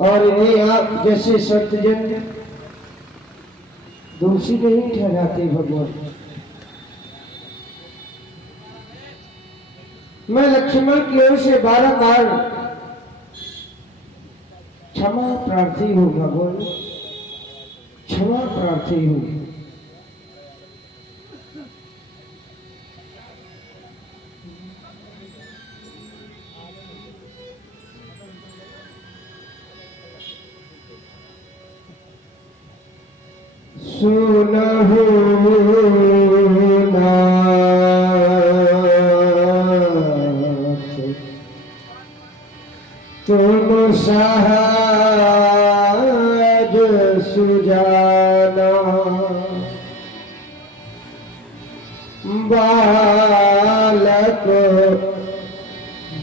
और इन्हें आप जैसे सत्यजन दोषी नहीं ठहराते भगवान। मैं लक्ष्मण की ओर से बारंबार क्षमा प्रार्थी हूँ भगवान, क्षमा प्रार्थी हूँ। सुनहु नाथ तुम सहज सुजाना, बालक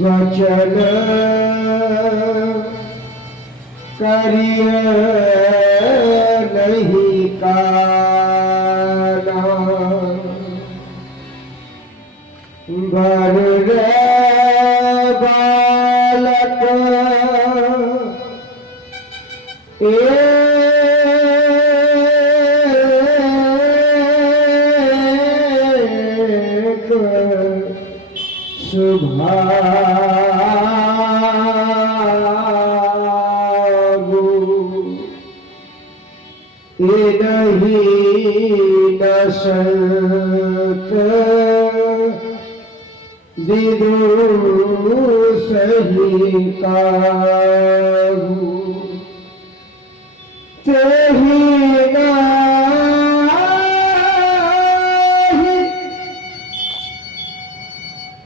वचन करिय नहीं काना, बर रे बालक एक सुभागु नहीं नसत विदुषहि काहू, तेहि नाहि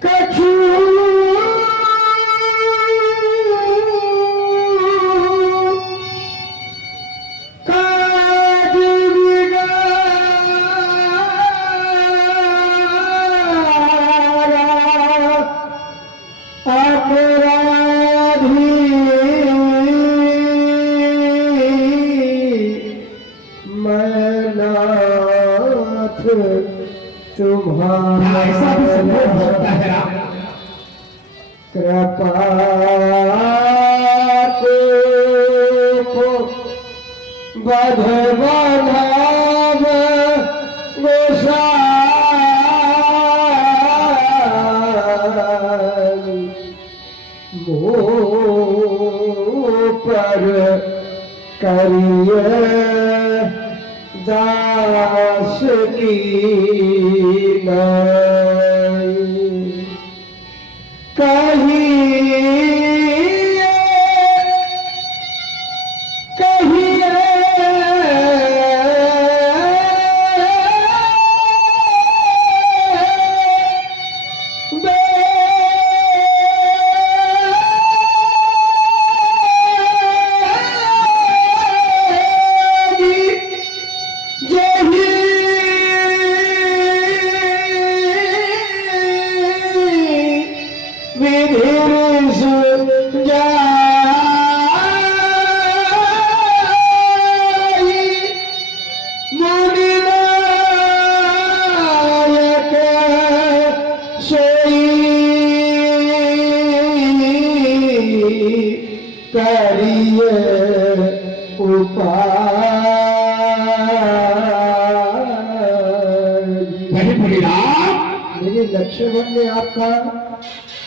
कछु तुम्हारा ऐसा भी संभव होता है राम। कृपा को बधवानाव गोसाई, मुँह पर करिए दास की मेरे लक्ष्मण ने आपका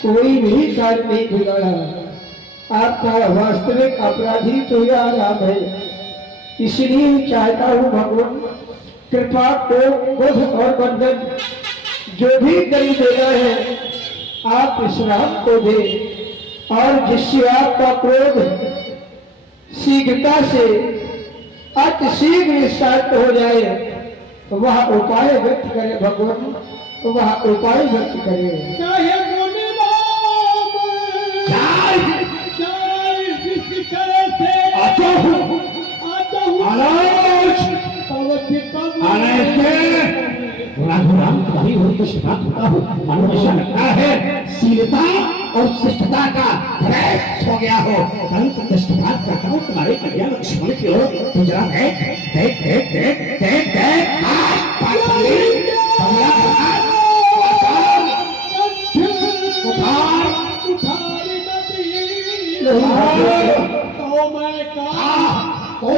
कोई भी कार्य नहीं बिगाड़ा। आपका वास्तविक अपराधी तो यह राम है, इसलिए चाहता हूँ भगवान कृपा को बोध और बंधन जो भी कर देना है आप इस राम को दे, और जिससे आपका क्रोध शीघ्रता से अतिशीघ्र शांत हो जाए वह उपाय व्यक्त करे भगवान, वह उपाय व्यक्त करे। चाहे मुनि राम चाहे विष्णु करे थे आता हूँ राम तुम्हारी हो तो शिफात होता हूँ। मानो ऐसा लगता है शीलता और शिष्टता का प्रयास हो गया हो। अंत दृष्टिपात करता हूँ तुम्हारे कल्याण लक्ष्मण की ओर। तो जरा देख देख देख देख देख देख मैं का तो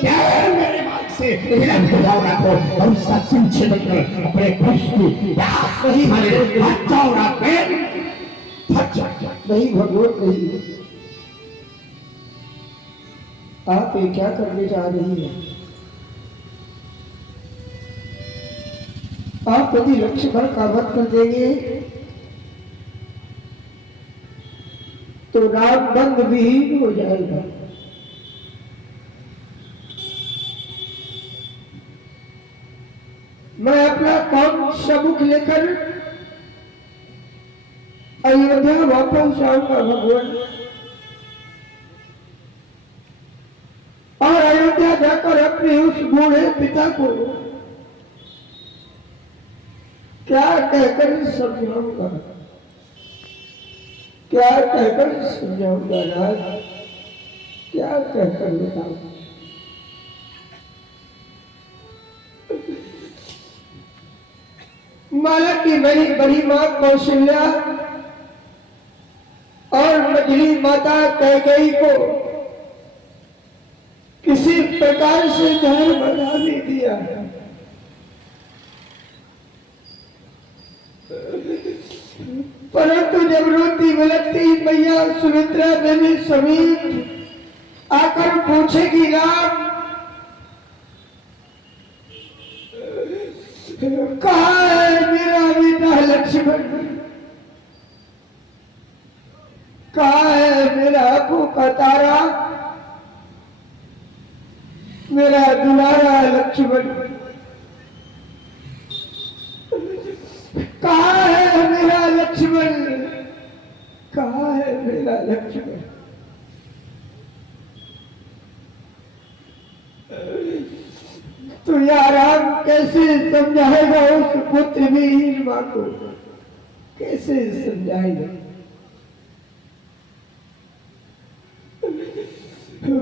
क्या मेरे मार्ग से जाओ रखो और सचिन छिपकर अपने खुश की प्यास नहीं मारे हट जाओ ना पेन हट जाओ। नहीं भगवान नहीं, आप ये क्या करने जा रही हैं? आप यदि लक्ष्मण का वध कर देंगे तो राम बंद विहीन हो जाएगा। मैं अपना काम सबूत लेकर अयोध्या वापस जाऊंगा भगवान, और अयोध्या जाकर अपने उस बूढ़े पिता को क्या कहकर समझाऊंगा, क्या कहकर समझाऊंगा राज, क्या कहकर बताऊंगा? माला की मेरी बड़ी माँ कौशल्या और मझली माता कैकेयी को किसी प्रकार से जहर बना नहीं दिया, परंतु जब रोती बिलखती मैया सुमित्रा देवी समीप आकर पूछेगी राम कहाँ है मेरा बेटा लक्ष्मण, कहाँ है मेरा आंखों का तारा, मेरा दुलारा लक्ष्मण, कहाँ है मेरा लक्ष्मण, कहाँ है मेरा लक्ष्मण? तो यार राम कैसे समझाएगा उस पुत्र विहीन माँ को, कैसे समझाएगा?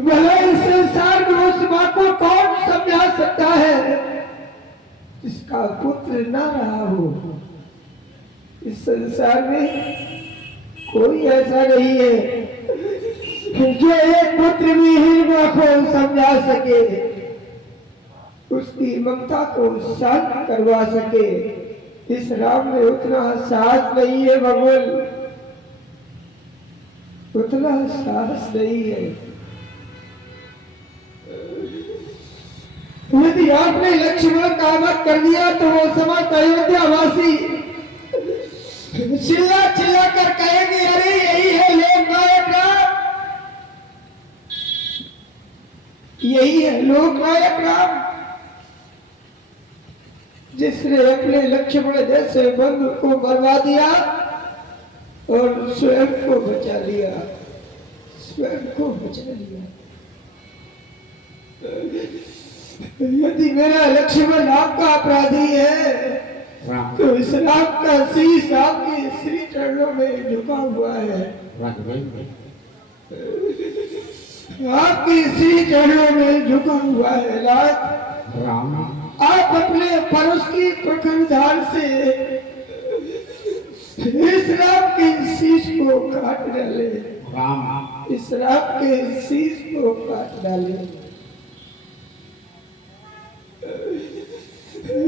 भला इस संसार में उस माँ को कौन समझा सकता है जिसका पुत्र ना रहा हो? इस संसार में कोई ऐसा नहीं है जो एक पुत्र विहीन माँ को समझा सके, उसकी ममता को शांत करवा सके। इस राम में उतना साहस नहीं है भगवान, उतना साहस नहीं है। यदि आपने लक्ष्मण का वध कर दिया तो वो समस्त अयोध्या वासी चिल्ला चिल्ला कर कहेंगे अरे यही है लोक नायक राम, यही है लोक नायक राम जिसने अपने लक्ष्मण जैसे बंधु को मरवा दिया और स्वयं को बचा लिया, स्वयं को बचा लिया। यदि मेरा लक्ष्मण आपका अपराधी है तो इस राम का शीश आपके श्री चरणों में झुका हुआ है, आपके श्री चरणों में झुका हुआ है। राम आप अपने परोस की प्रखर धार से इस राम के शीश को काट डाले, इस राम के शीश को काट डाले।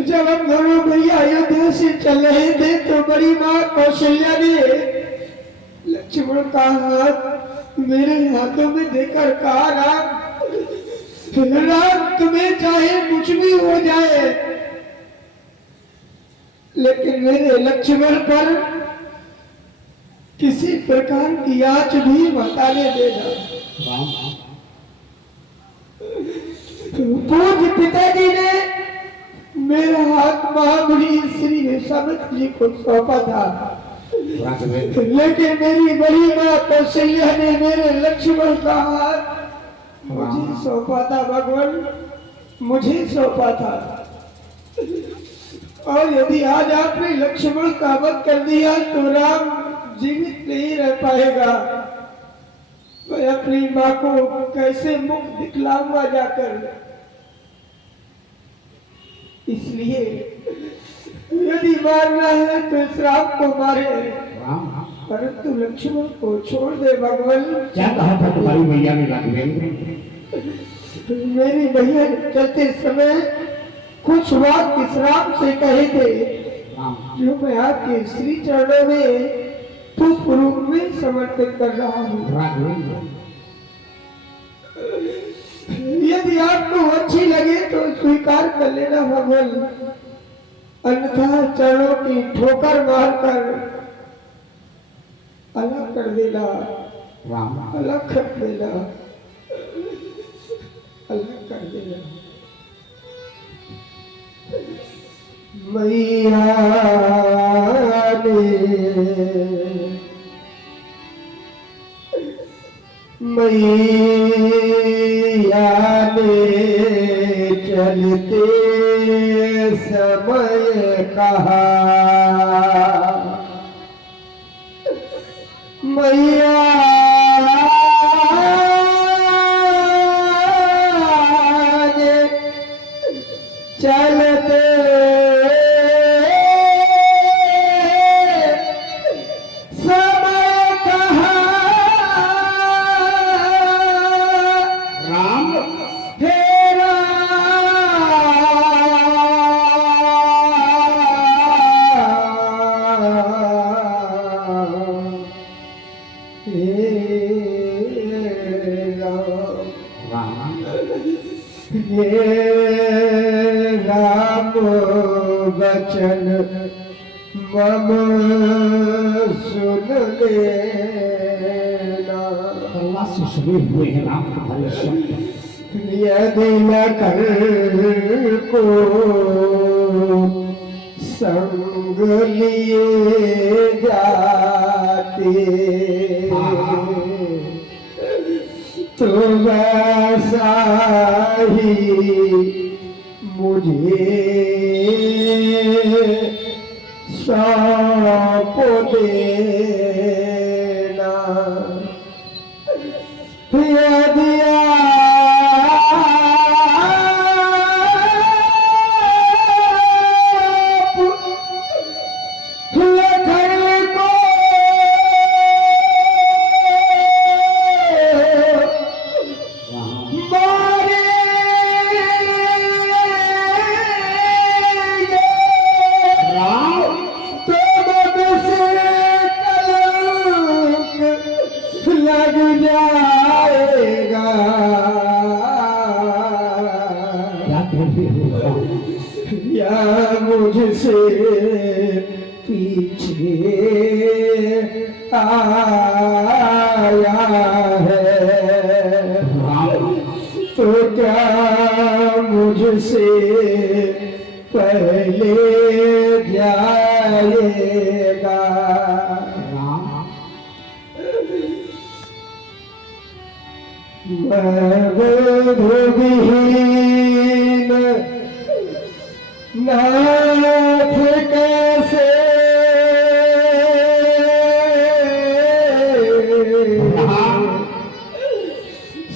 जब हम दोनों भैया अयोध्या से चल रहे थे तो बड़ी माँ कौशल्या ने लक्ष्मण का हाथ मेरे हाथों में देकर कहा राम तुम्हें चाहे कुछ भी हो जाए लेकिन मेरे लक्ष्मण पर किसी प्रकार की आंच भी मत आने देना। पूज्य पिताजी ने मेरा हाथ महामुनि श्री विश्वामित्र जी को सौंपा था, लेकिन मेरी बड़ी माँ कौशल्या ने मेरे लक्ष्मण का हाथ मुझे सौंपा था भगवान, मुझे सौंपा था। और यदि आज आपने लक्ष्मण का वध कर दिया तो राम जीवित नहीं रह पाएगा। मैं अपनी माँ को कैसे मुख दिखलाऊंगा जाकर? इसलिए यदि मारना है तो इस राम को मारे, परंतु लक्ष्मण को छोड़ दे भगवान। क्या कहा था तुम्हारी मैया ने राघवेंद्र? मेरी भैया चलते समय कुछ बात विश्राम से कहे थे जो मैं आपके श्री चरणों में पुष्प रूप में समर्पित कर रहा हूँ। राघवेंद्र, यदि आपको अच्छी लगे तो स्वीकार कर लेना भगवान, अन्यथा चरणों की ठोकर मारकर अलग कर देना, राम अलग कर देना, अलग कर देना। मैया ने चलते समय कहा, मैया ने चलते समय कहा, राम हेरा राम वचन मम सुन लेना। अल्लाह से सुने हुए हैं राम तुम्हारे शब्द। यदि न कर को संग लिए जाते तो वैसा ही मुझे सौंप देना। यदि लग जाएगा क्या कहते हो? या मुझसे पीछे आया है तो क्या मुझसे पहले जाएगा। विहीन नाथ कैसे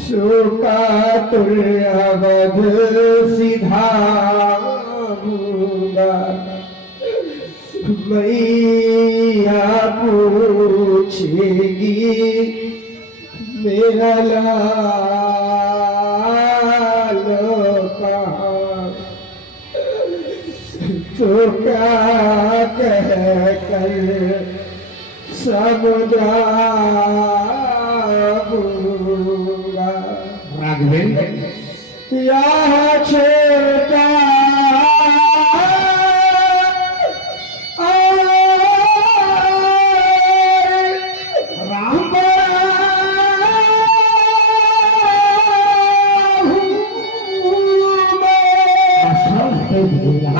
सुकातुर अवध सिधाऊंगा। मैया पूछेगी मेरा लाल कहाँ, तो क्या कह कर समझाऊंगा। राघवेंद्र, यहाँ छोटा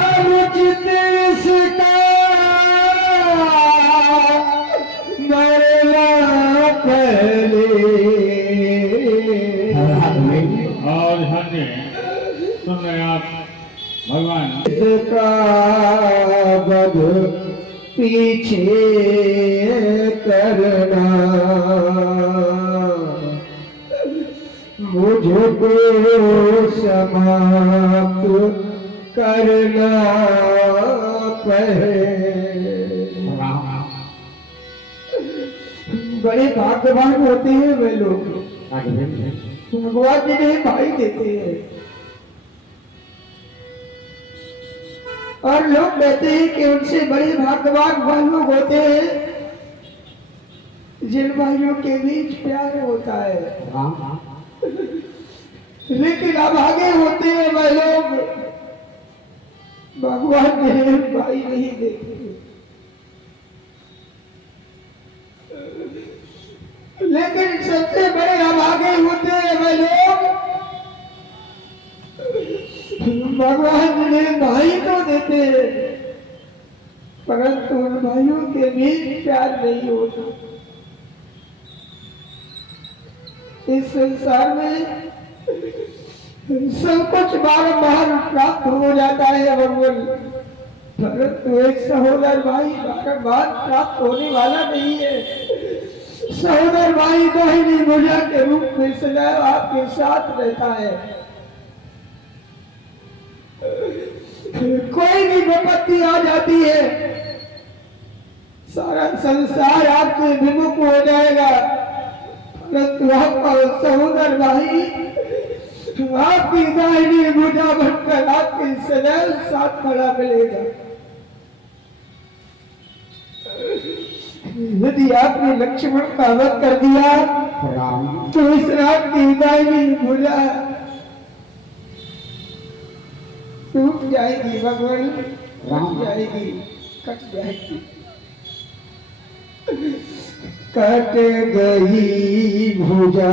अनुचित इसका मरना पहले। और धन्य सुन रहे आप भगवान इसका बध पीछे करना मुझको समाप्त करना पहले। बड़े भाग्यवान होते हैं वे लोग, राघवेंद्र भगवान जिन्हें भाई देते हैं। और लोग कहते हैं कि उनसे बड़े भाग्यवान वह लोग होते हैं जिन भाइयों के बीच प्यार होता है। राम लेकिन अभागे होते हैं वह लोग, भगवान ने भाई नहीं देते। लेकिन सबसे बड़े अभागे होते हैं वह लोग, भगवान ने भाई तो देते हैं परंतु उन भाइयों के बीच प्यार नहीं होता। इस संसार में सब कुछ बारंबार प्राप्त हो जाता है भगवान, परंतु एक सहोदर भाई बारंबार प्राप्त होने वाला नहीं है। सहोदर भाई दाहिनी भुजा के रूप में सदैव आपके साथ रहता है। कोई भी विपत्ति आ जाती है, सारा संसार आपसे विमुख हो जाएगा, परंतु आपका सहोदर भाई आपकी दाहिनी भुजा बनकर आपके सदैव साथ खड़ा मिलेगा। यदि आपने लक्ष्मण का वध कर दिया राम तो इस रात की दाहिनी भुजा टूट जाएगी भगवान, टूट जाएगी, कट जाएगी। कट गई भुजा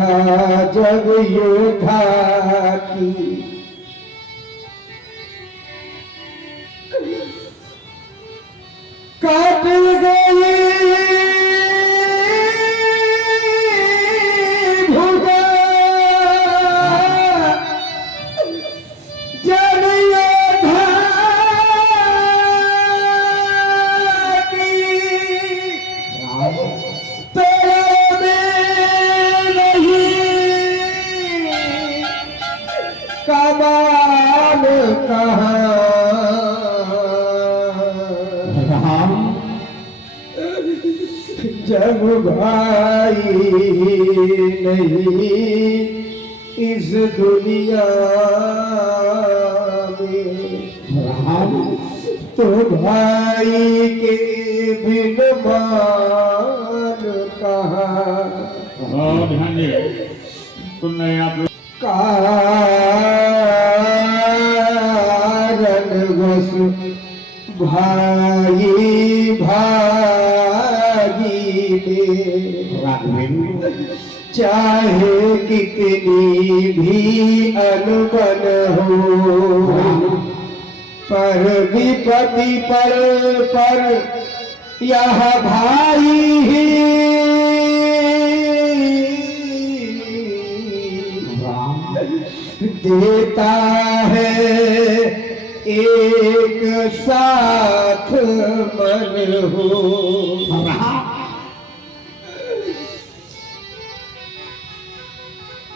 जग योद्धा की, कट गई भुजा जग योद्धा की, तेरे में नहीं कमाल कहाँ, जब भाई नहीं इस दुनिया में, तो भाई के बिन मान कहाँ। और ध्यान दिए सुन रहे हैं आप लोग। कारण बस भाई भागी में, राघवेंद्र चाहे कितनी भी अनबन हो, पर विपत्ति पर यह भाई ही राम देता है एक साथ मन हो।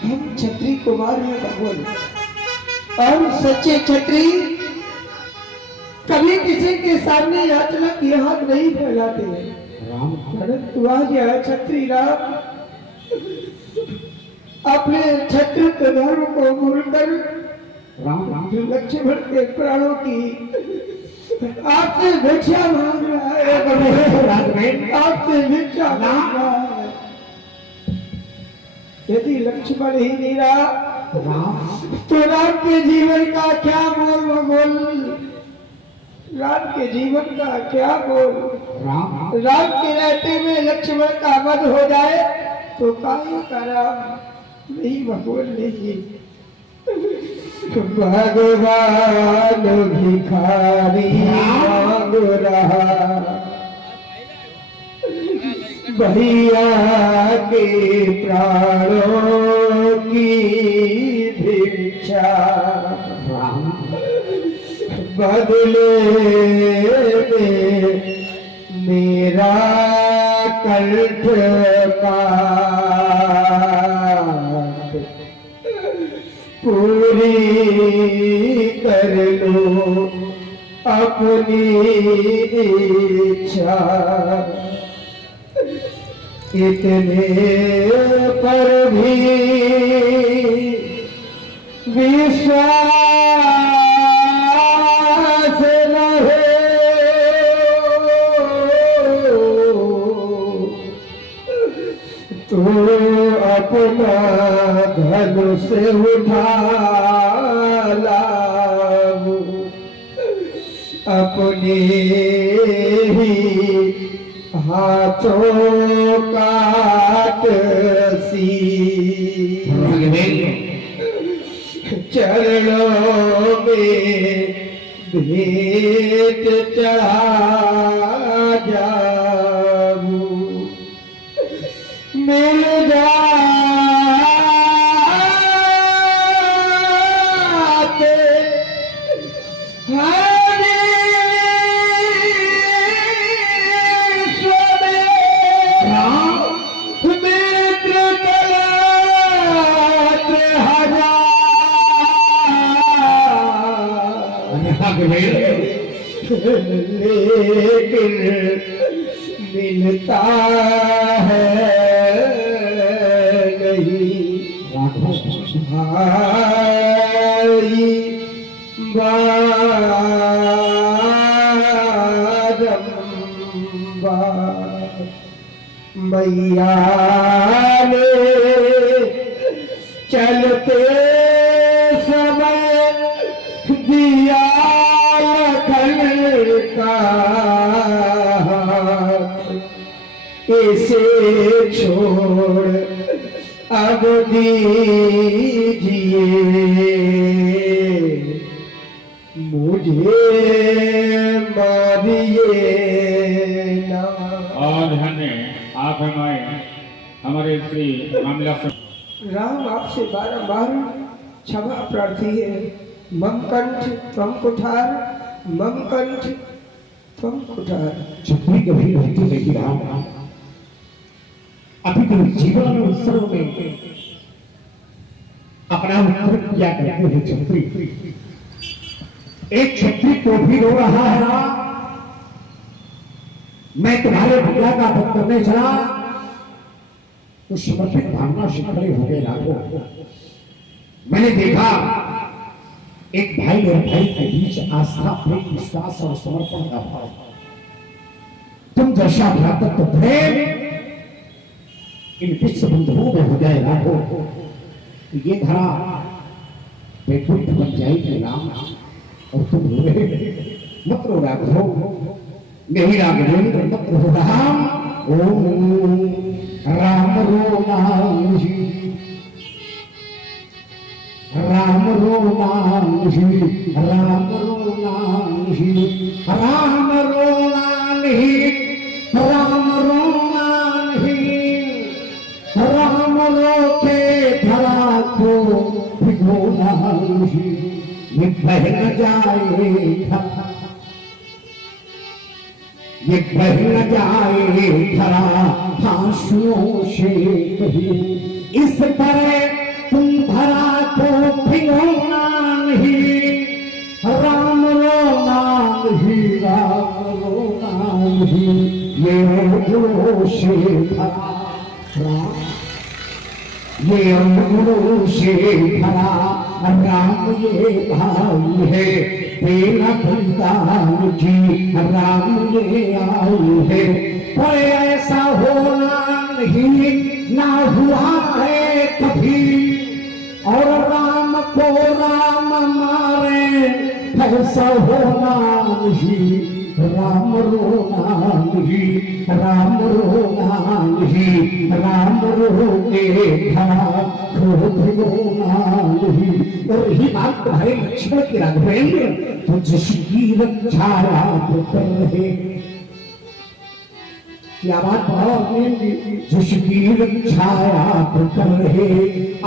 हम छत्री कुमार हैं भगवान, हम सच्चे छत्री कभी किसी के सामने याचना की हाथ नहीं फैलाते हैं, राम परंतु आज यह छत्री राम अपने क्षत्रिय धर्म को भूलकर राम लक्ष्मण के प्राणों की आपसे भिक्षा मांग रहा है, आपसे भिक्षा मांग रहा है। यदि लक्ष्मण ही नहीं रहा तो राम के जीवन का क्या मोल भगवान, राम के जीवन का क्या मोल। राम के रहते में लक्ष्मण का वध हो जाए तो काहे का राम नहीं भगवान नहीं। भगवान भिखारी मांग रहा, भैया के प्राणों की भिक्षा, बदले में मेरा कंठ पूरी कर लो अपनी इच्छा। इतने पर भी विश्वास न हो तो अपना धनुष उठा लाऊं अपने ही हाथों काट सी चरणों में भेंट चढ़ा जाऊं मिल जाते लेकिन मिलता है नहीं भाई बारंबार मैया ने चलते समय दिया का इसे छोड़ अब दीजिए मुझे मारिए ना। और धन्य आप हमारे हमारे श्री मामला राम आपसे बारंबार क्षमा प्रार्थी है। मम कंठ त्वम कुठार मम कंठ त्वम कुठार। छत्री कभी रहती नहीं राम अभी तो जीवन में उत्सव में अपना उत्तर किया करते हैं छत्री। एक छत्री को भी रो रहा है राम मैं तुम्हारे भैया का वध करने चला तो समर्पित भावना से खड़े हो गए राघव। मैंने देखा एक भाई और भाई के बीच आस्था प्रेम विश्वास और समर्पण का भाव। तुम जैसा भ्रातृत्व प्रेम इन विश्व बंधुओं में हो जाए राघव तो ये धरा वैकुंठ बन जाएगी राम। और तुम रो रहे मत रो राघव नहीं राघवेंद्र मत रो राम। ओम राम रो नाम राम रो नाम राम रो नाम राम रो नाम राम रो नाम राम रो के धरा को भिगो नाम ये बह न जाए ये बह न जाए धरा आंसुओं से कहीं इस तरह तुम धरा को भिगोना नहीं राम रोना नहीं राम रोना नहीं ये अंगुरों से भरा राम ये अंगुरों से भरा राम ये भाई है तेरा बलिदान जी राम ये आई है पर ऐसा होना नहीं ना हुआ है कभी और राम को राम मारे ऐसा होना नहीं राम रोना नहीं राम रोना नहीं राम रोने खड़ा क्रोध रोना नहीं। और रही बात तुम्हारे लक्ष्मण की राघवेंद्र तो जिसकी रक्षा आप कर रहे क्या बात भाव जिसकी रक्षा आप कर रहे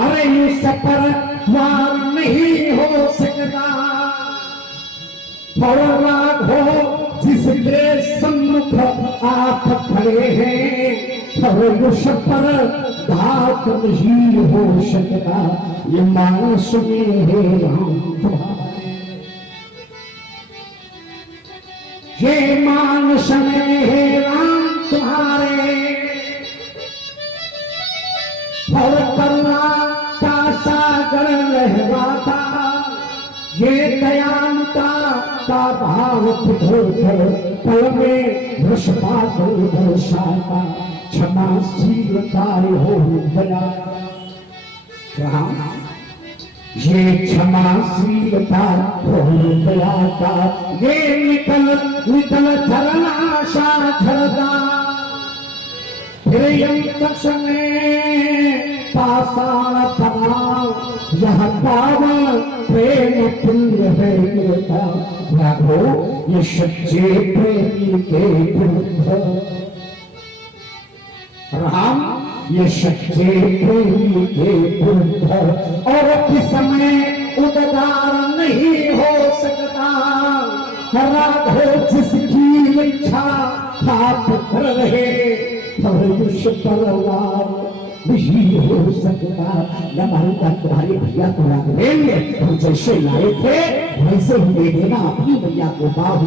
अरे इस पर वार नहीं हो सकता और राघो जिसके सम्मुख आप खड़े हैं और उस पर घात नहीं हो सकता ये मानस में है राम तुम्हारे ये मानस में है राम तुम्हारे और करुणा का सागर लहराता, ये दयालुता का भाव पिघलकर पल में रसपात दर्शाता, क्षमाशीलता हो दया। ये क्षमाशीलता हो दया का, ये निकल निकल झरना झरदा, फिर अंतरिक्ष में पाषाण बना, यह पावन प्रेम पुण्य है गिरता। राघो ये सच्चे प्रेमी के विरुद्ध, राम ये सच्चे प्रेमी के विरुद्ध और किसमें उद्गार नहीं हो सकता। राघो जिसकी इच्छा आप कर रहे, नहीं हो सकता। तुम्हारे भैया को राघवेंद्र जैसे लाए थे वैसे ही ले देना अपनी भैया को बाहु।